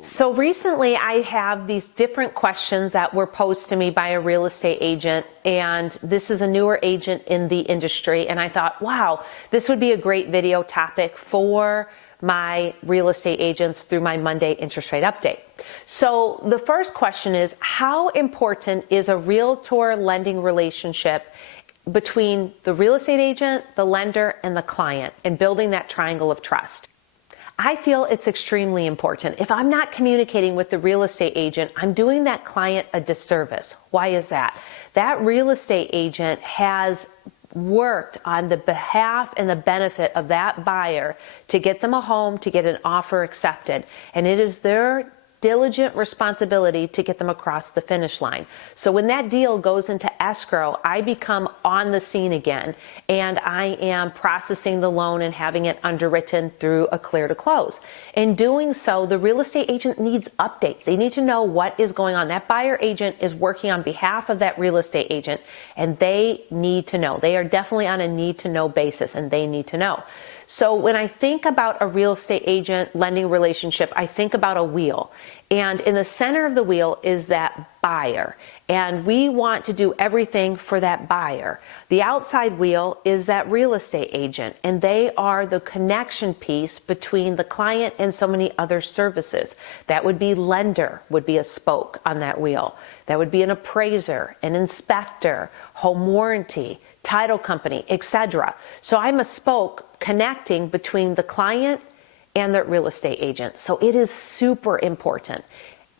So recently I have these different questions that were posed to me by a real estate agent, and this is a newer agent in the industry, and I thought, wow, this would be a great video topic for my real estate agents through my Monday interest rate update. So the first question is, how important is a realtor lending relationship between the real estate agent, the lender, and the client, and building that triangle of trust? I feel it's extremely important. If I'm not communicating with the real estate agent, I'm doing that client a disservice. Why is that? That real estate agent has worked on the behalf and the benefit of that buyer to get them a home, to get an offer accepted. And it is their diligent responsibility to get them across the finish line. So when that deal goes into escrow, I become on the scene again, and I am processing the loan and having it underwritten through a clear to close. In doing so, the real estate agent needs updates. They need to know what is going on. That buyer agent is working on behalf of that real estate agent, and they need to know. They are definitely on a need to know basis, and they need to know. So when I think about a real estate agent lending relationship, I think about a wheel. And in the center of the wheel is that buyer. And we want to do everything for that buyer. The outside wheel is that real estate agent, and they are the connection piece between the client and so many other services. That would be lender, would be a spoke on that wheel. That would be an appraiser, an inspector, home warranty, title company, etc. So I'm a spoke connecting between the client and the real estate agent. So it is super important.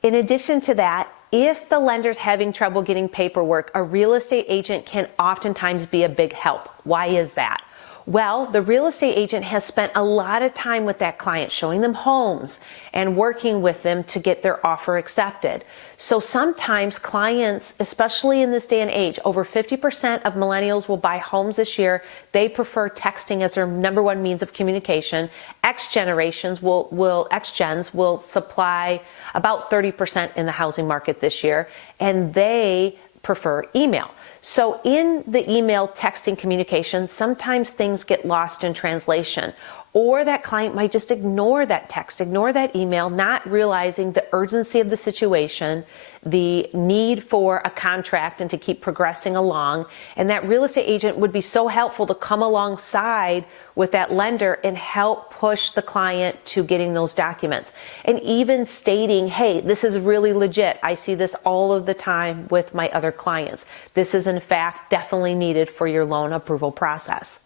In addition to that, if the lender's having trouble getting paperwork, a real estate agent can oftentimes be a big help. Why is that? Well, the real estate agent has spent a lot of time with that client, showing them homes and working with them to get their offer accepted. So sometimes clients, especially in this day and age, over 50% of millennials will buy homes this year. They prefer texting as their number one means of communication. X-gens will supply about 30% in the housing market this year, and they prefer email. So in the email texting communication, sometimes things get lost in translation, or that client might just ignore that text, ignore that email, not realizing the urgency of the situation, the need for a contract and to keep progressing along. And that real estate agent would be so helpful to come alongside with that lender and help push the client to getting those documents. And even stating, hey, this is really legit. I see this all of the time with my other clients. This is in fact definitely needed for your loan approval process.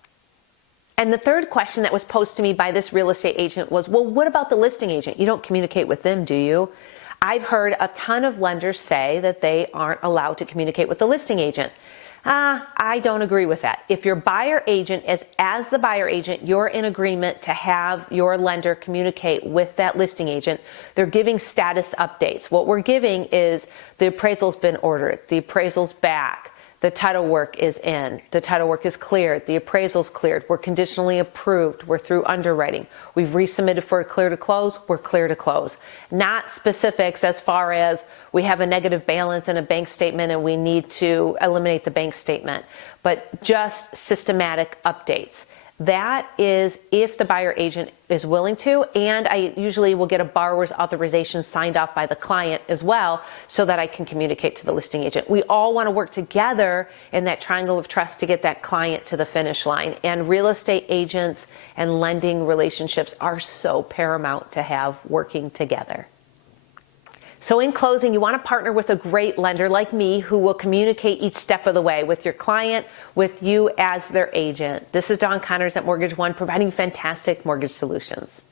And the third question that was posed to me by this real estate agent was, well, what about the listing agent? You don't communicate with them, do you? I've heard a ton of lenders say that they aren't allowed to communicate with the listing agent. I don't agree with that. If your buyer agent is, as the buyer agent, you're in agreement to have your lender communicate with that listing agent, they're giving status updates. What we're giving is the appraisal's been ordered, the appraisal's back, the title work is in, the title work is cleared, the appraisal's cleared, we're conditionally approved, we're through underwriting, we've resubmitted for a clear to close, we're clear to close. Not specifics as far as we have a negative balance in a bank statement and we need to eliminate the bank statement, but just systematic updates. That is if the buyer agent is willing to, and I usually will get a borrower's authorization signed off by the client as well so that I can communicate to the listing agent. We all want to work together in that triangle of trust to get that client to the finish line, and real estate agents and lending relationships are so paramount to have working together. So in closing, you want to partner with a great lender like me who will communicate each step of the way with your client, with you as their agent. This is Dawn Connors at Mortgage One, providing fantastic mortgage solutions.